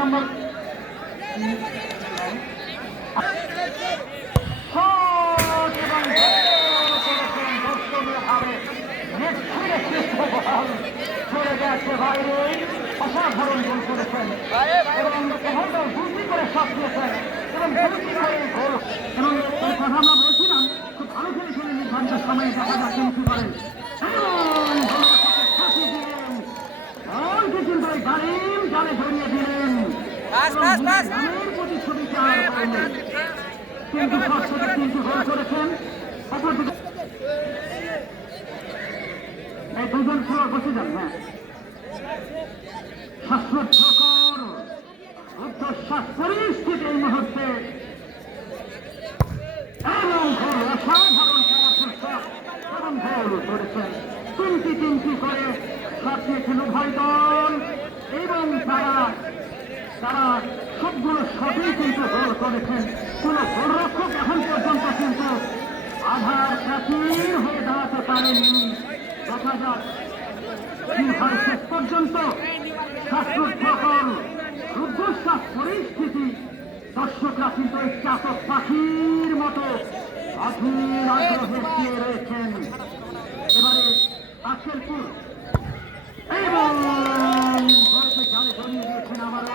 নম্বর চলে গেছে বাইরে, অসাধারণ গোল করেছেন এবং দুটি করে শট দিয়েছেন এবং দুটি করে গোল। এবং এই কথা আমরা বলছিলাম, খুব ভালো খেলেছিলেন নির্ধারিত সময়ে, দেখা যাচ্ছে কি করেন গাড়ির জালে জড়িয়ে দিলেন। প্রতিশ্রুতিতে কিন্তু ষষ্ঠতে 3টি গোল করেছেন। অপরদিকে এই দুজন খেলোয়াড় বসে যান। হ্যাঁ, শ্বাসরুদ্ধকর রুদ্ধশ্বাস পরিস্থিতি এই মুহূর্তে এবং অসাধারণ এবং গোল করেছেন। 3টি করে শট নিয়েছেন উভয় দল এবং তারা সবগুলো শটেই কিন্তু গোল করেছেন। কোন গোলরক্ষক এখন পর্যন্ত কিন্তু আধার প্রাচীর হয়ে দাঁড়াতে পারেননি। দেখা যাক কি হয় শেষ পর্যন্ত। শ্বাসরুদ্ধকর রুদ্ধশ্বাস পরিস্থিতি, দর্শকরা কিন্তু এই চাতক পাখির মতো অধীর আগ্রহে চেয়ে রয়েছেন। এবারে আক্কেলপুর এবং জালে জড়িয়ে দিয়েছেন আবারও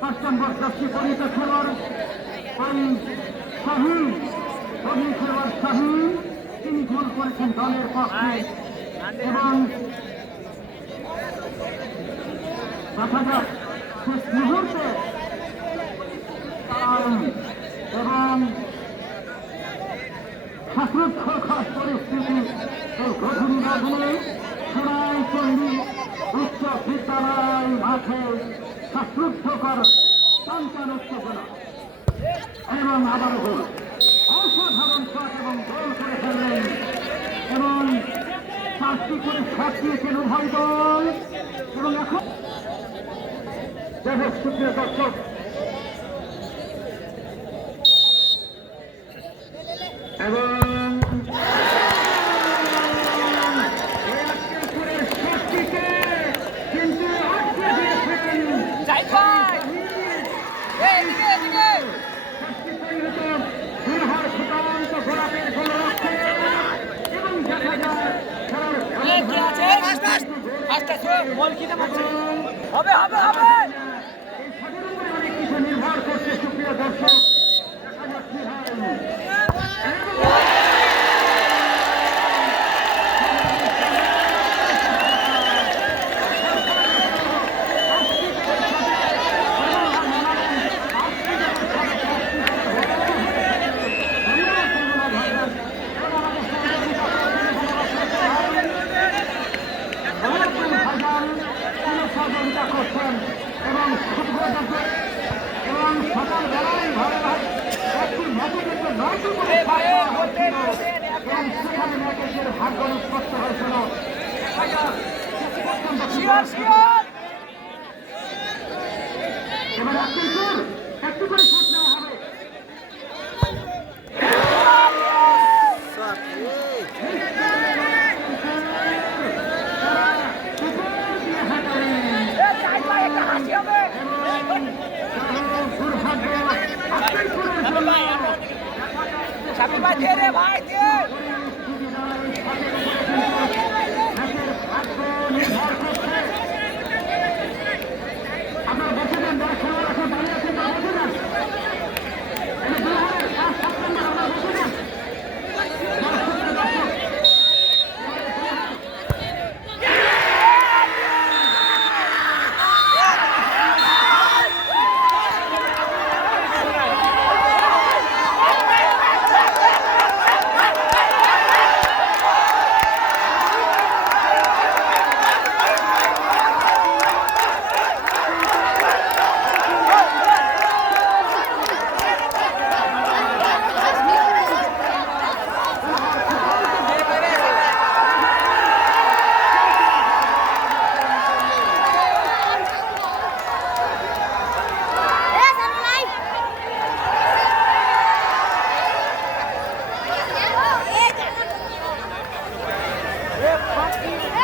5 নম্বর দর্শী পরিণত খেলোয়াড় শাহীন, খেলোয়াড় শাহীন, তিনি গোল করেছেন দলের পক্ষে। এবং দেখা যাক শেষ মুহূর্তে এবং শ্বাসরুদ্ধকর পরিস্থিতি এই গভীর লগ্নে সোনাইপল্লী উচ্চ বিদ্যালয় মাঠে শ্বাসরুদ্ধকর সন্তান উত্তেজনা এবং আবারও গোল, অসাধারণ শট এবং গোল করে ফেললেন এবং 4টি করে শট দিয়েছেন উভয় দল। এবং এখন দেখো সুপ্রিয় দর্শক, এবং কিন্তু নির্ভর করছে সুপ্রিয় দর্শক, দেখা যাচ্ছে করছেন এবং সকালবেলায় ঘরে একটি ম্যাচে 9টি করে এবং সেখানে ম্যাচের ভাগ্য নিষ্পত্ত হয়েছিল। এবার একটি করে শট নেওয়া হবে। ভাই আপনার বসে দেন, যারা খেলোয়াড় আছে দাঁড়িয়ে আছে তারা বসে দেন। Yeah.